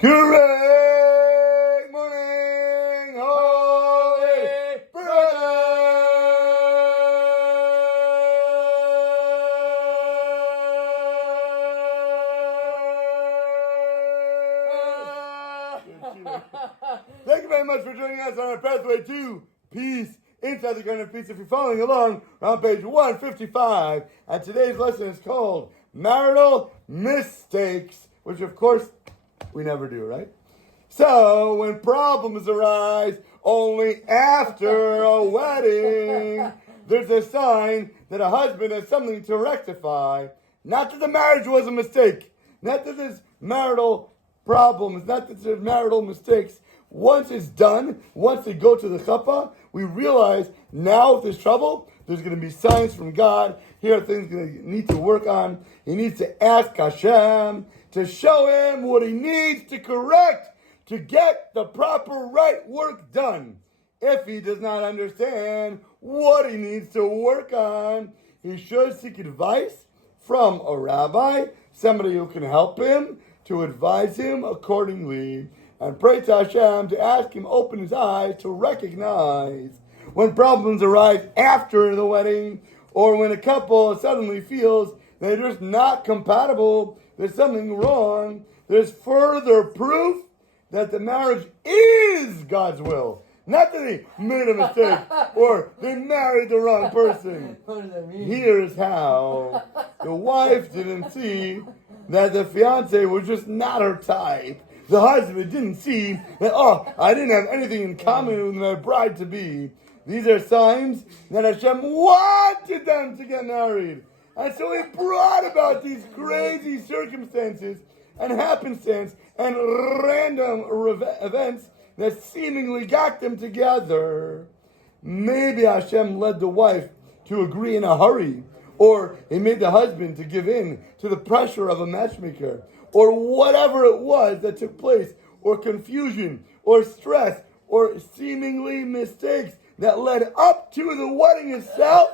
Great morning, Holy Brother. Thank you very much for joining us on our pathway to peace. Inside the Garden of Peace, if you're following along, we're on page 155, and today's lesson is called Marital Mistakes, which of course we never do, right? So, when problems arise only after a wedding, there's a sign that a husband has something to rectify. Not that the marriage was a mistake, not that there's marital problems, not that there's marital mistakes. Once it's done, once they go to the chuppah, we realize now if there's trouble, there's going to be signs from God. Here are things going to need to work on. He needs to ask Hashem to show him what he needs to correct to get the proper right work done. If he does not understand what he needs to work on, he should seek advice from a rabbi, somebody who can help him, to advise him accordingly. And pray to Hashem to ask him open his eyes to recognize when problems arise after the wedding, or when a couple suddenly feels they're just not compatible, there's something wrong, there's further proof that the marriage is God's will. Not that they made a mistake or they married the wrong person. What does that mean? Here's how. The wife didn't see that the fiance was just not her type. The husband didn't see that, I didn't have anything in common with my bride-to-be. These are signs that Hashem wanted them to get married. And so he brought about these crazy circumstances and happenstance and random events that seemingly got them together. Maybe Hashem led the wife to agree in a hurry, or he made the husband to give in to the pressure of a matchmaker, or whatever it was that took place, or confusion, or stress, or seemingly mistakes that led up to the wedding itself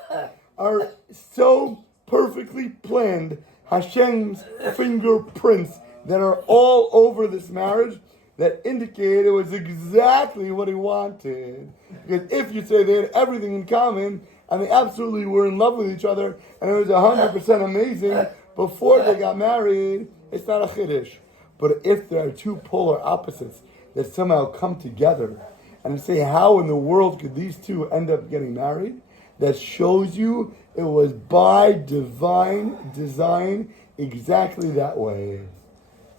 are so perfectly planned, Hashem's fingerprints that are all over this marriage that indicate it was exactly what he wanted. Because if you say they had everything in common, and they absolutely were in love with each other, and it was 100% amazing before they got married, it's not a chiddush. But if there are two polar opposites that somehow come together and say, how in the world could these two end up getting married? That shows you it was by divine design exactly that way.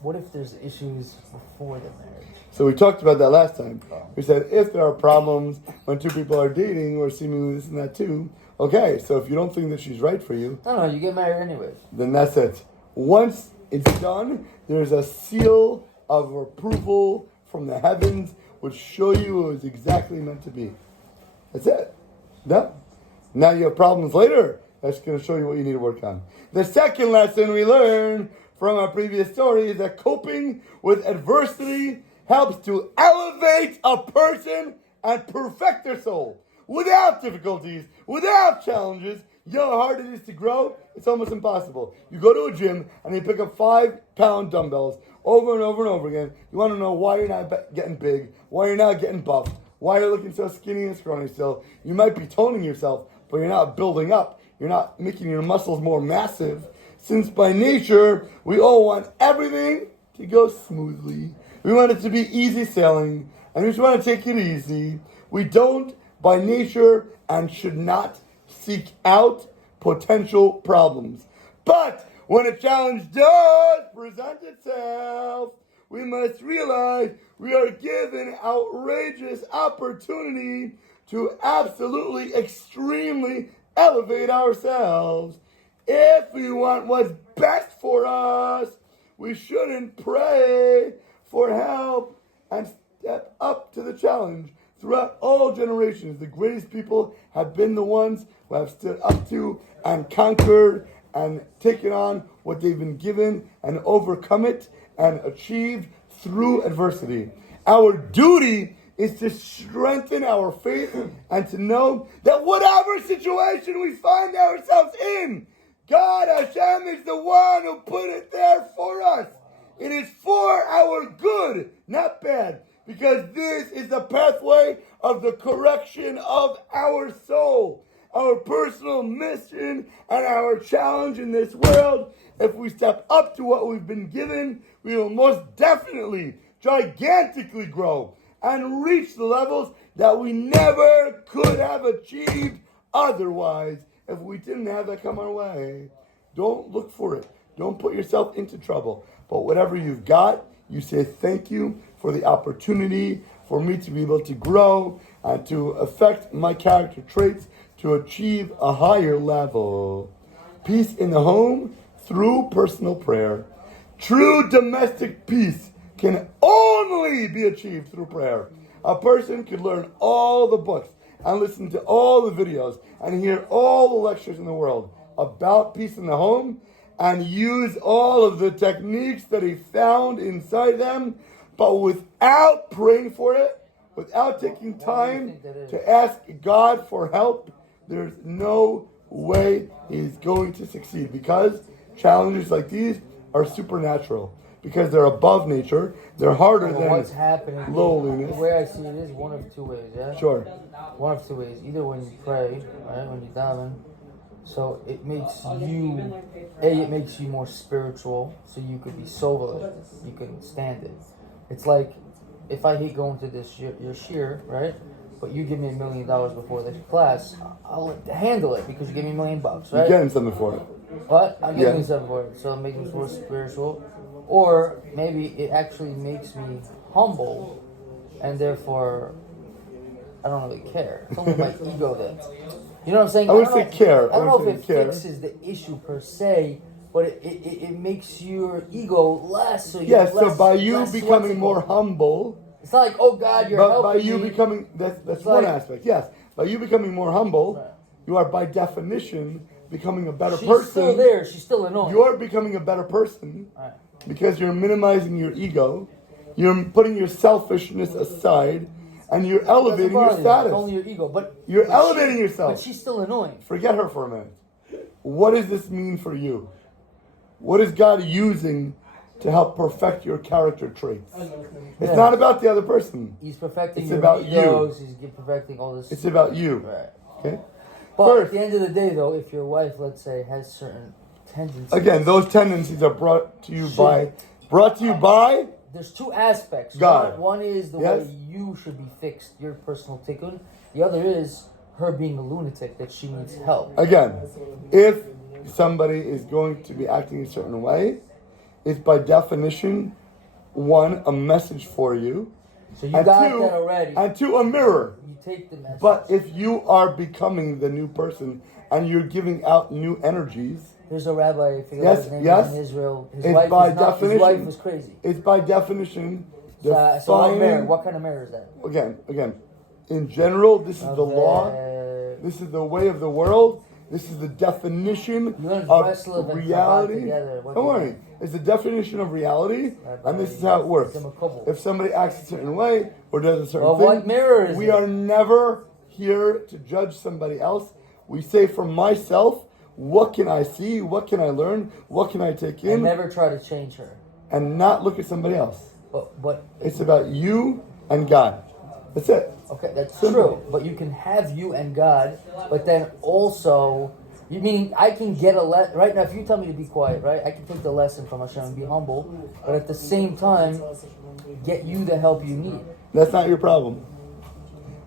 What if there's issues before the marriage? So we talked about that last time. We said if there are problems when two people are dating or seemingly this and that too, okay, so if you don't think that she's right for you... No, you get married anyways. Then that's it. Once it's done, there's a seal of approval from the heavens which show you it was exactly meant to be. That's it. No. Now you have problems later. That's going to show you what you need to work on. The second lesson we learned from our previous story is that coping with adversity helps to elevate a person and perfect their soul. Without difficulties, without challenges, you know how hard it is to grow? It's almost impossible. You go to a gym and you pick up 5-pound dumbbells over and over and over again. You want to know why you're not getting big, why you're not getting buffed, why you're looking so skinny and scrawny still. You might be toning yourself, but you're not building up. You're not making your muscles more massive. Since by nature, we all want everything to go smoothly. We want it to be easy sailing, and we just want to take it easy. We don't, by nature, and should not seek out potential problems. But when a challenge does present itself, we must realize we are given outrageous opportunity to absolutely, extremely elevate ourselves. If we want what's best for us, we shouldn't pray for help and step up to the challenge. Throughout all generations, the greatest people have been the ones who have stood up to and conquered and taken on what they've been given and overcome it and achieved through adversity. Our duty is to strengthen our faith and to know that whatever situation we find ourselves in, God Hashem is the one who put it there for us. It is for our good. of the correction of our soul, our personal mission, and our challenge in this world. If we step up to what we've been given, we will most definitely, gigantically grow and reach the levels that we never could have achieved otherwise if we didn't have that come our way. Don't look for it. Don't put yourself into trouble. But whatever you've got, you say thank you for the opportunity for me to be able to grow and to affect my character traits to achieve a higher level. Peace in the home through personal prayer. True domestic peace can only be achieved through prayer. A person could learn all the books and listen to all the videos and hear all the lectures in the world about peace in the home and use all of the techniques that he found inside them, but without praying for it, without taking time to ask God for help, there's no way he's going to succeed, because challenges like these are supernatural, because they're above nature, they're harder than what's happening. lowliness. The way I see it is one of two ways, yeah? Sure. One of two ways. Either when you pray, right, when you daven, so it makes you more spiritual, so you could be sober, you can stand it. It's like, if I hate going to your shir, right? But you give me $1 million before the class, I'll handle it because you give me $1 million, right? You're getting something for it. What? I'm getting something for it, so it makes me more spiritual. Or maybe it actually makes me humble, and therefore I don't really care. It's only my ego that. You know what I'm saying? I wouldn't say care. I don't know if it fixes the issue per se, but it makes your ego less. So Yes, less, so by you less becoming sweatable. more humble, It's not like, oh God, you're helping by you me. becoming, that's one aspect, yes. By you becoming more humble, you are by definition becoming a better person. She's still there. She's still annoying. You're becoming a better person because you're minimizing your ego, you're putting your selfishness aside, and you're elevating your status. It's only your ego, but you're elevating yourself. But she's still annoying. Forget her for a minute. What does this mean for you? What is God using to help perfect your character traits? It's not about the other person. He's perfecting it's your about egos. you. He's perfecting all this. It's about you. Right. Okay? But First, at the end of the day, though, if your wife, let's say, has certain tendencies. Again, those tendencies are brought to you by. There's two aspects. God. One is the way you should be fixed, your personal tikkun. The other is her being a lunatic, that she needs help. Again, if somebody is going to be acting a certain way, it's by definition, one, a message for you. So you got that already. And two, a mirror. You take the message. But if you are becoming the new person and you're giving out new energies, there's a rabbi, I forget his name, in Israel. His wife was crazy. It's by definition. So what kind of mirror is that? Again, in general, this is the law. This is the way of the world. This is the definition of reality. Don't worry. It's the definition of reality, and this is how it works. If somebody acts a certain way or does a certain thing, what mirror is we are never here to judge somebody else. We say for myself, what can I see? What can I learn? What can I take in? And never try to change her. And not look at somebody else. But it's about you and God. That's it. Okay, that's true. But you can have you and God, but then also, you mean I can get a lesson right now? If you tell me to be quiet, right, I can take the lesson from Hashem and be humble, but at the same time, get you the help you need. That's not your problem.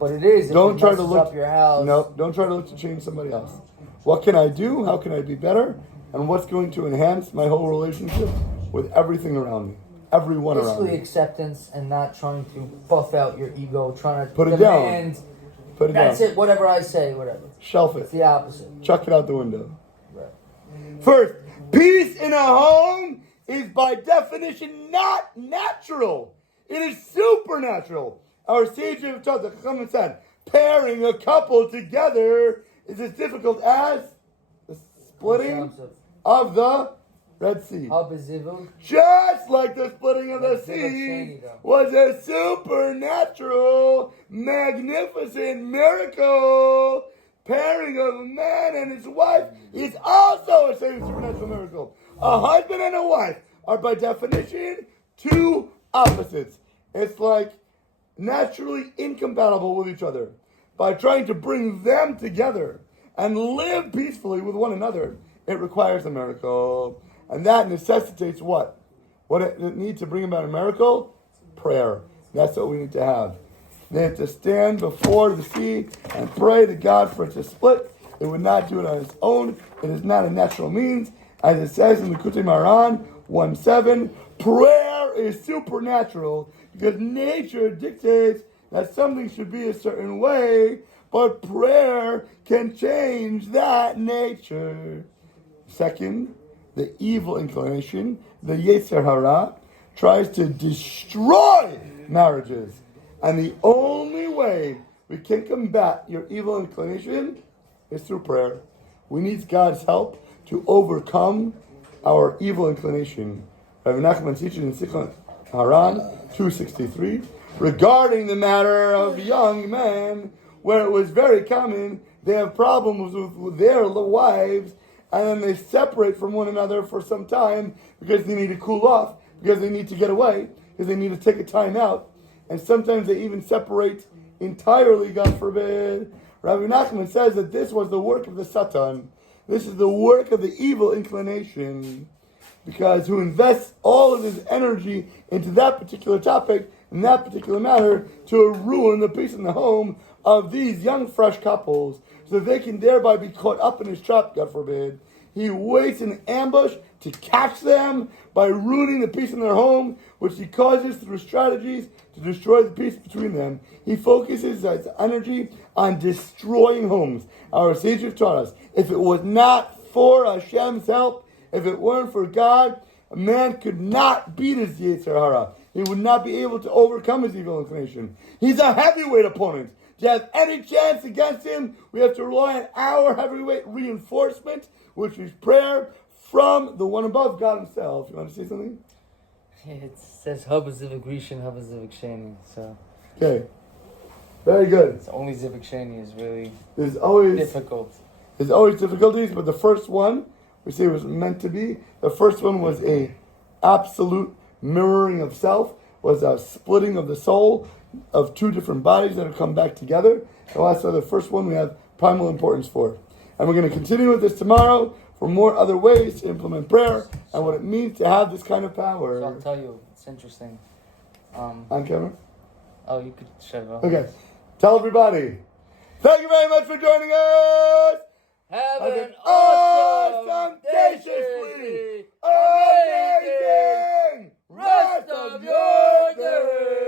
But it is. Don't try to look up your house. No, don't try to look to change somebody else. What can I do? How can I be better? And what's going to enhance my whole relationship with everything around me? Everyone around me. Basically acceptance and not trying to buff out your ego, trying to Put it demand. down. Put it That's down. it, whatever I say, whatever. Shelf it. It's the opposite. Chuck it out the window. Right. First, peace in a home is by definition not natural. It is supernatural. Our sage of Torah, the Chacham said, pairing a couple together is as difficult as the splitting of the Red Sea. Just like the splitting of the sea was a supernatural, magnificent miracle, pairing of a man and his wife is also a same supernatural miracle. A husband and a wife are by definition two opposites. It's like naturally incompatible with each other, by trying to bring them together and live peacefully with one another, it requires a miracle. And that necessitates what? What it needs to bring about a miracle? Prayer. That's what we need to have. They have to stand before the sea and pray to God for it to split. It would not do it on its own. It is not a natural means. As it says in the Likutei Moharan 1:7, prayer is supernatural because nature dictates that something should be a certain way, but prayer can change that nature. Second, the evil inclination, the Yetzer Hara, tries to destroy marriages. And the only way we can combat your evil inclination is through prayer. We need God's help to overcome our evil inclination. Rabbi Nachman teaches in Sichon Haran 263 regarding the matter of young men, where it was very common they have problems with their wives, and then they separate from one another for some time because they need to cool off, because they need to get away, because they need to take a time out. And sometimes they even separate entirely, God forbid. Rabbi Nachman says that this was the work of the Satan. This is the work of the evil inclination. Because who invests all of his energy into that particular topic, in that particular matter, to ruin the peace in the home of these young, fresh couples, so that they can thereby be caught up in his trap, God forbid. He waits in ambush to catch them by ruining the peace in their home, which he causes through strategies to destroy the peace between them. He focuses his energy on destroying homes. Our sages taught us, if it was not for Hashem's help, if it weren't for God, a man could not beat his Yetzer Hara. He would not be able to overcome his evil inclination. He's a heavyweight opponent. To have any chance against him, we have to rely on our heavyweight reinforcement, which is prayer from the one above, God himself. You want to say something? It says Haba Zivik Rishon, Haba Zivik Sheni. So Okay. Very good. it's only Zivik Sheni is really There's always difficulties, but the first one, we say, was meant to be. The first one was a absolute mirroring of self, was a splitting of the soul of two different bodies that have come back together. And that's why the first one we have primal importance for. And we're going to continue with this tomorrow for more other ways to implement prayer and what it means to have this kind of power. So I'll tell you, it's interesting. On camera? Oh, you could shut it off. Okay. Tell everybody. Thank you very much for joining us. Have Have an awesome, deliciously amazing rest of your day.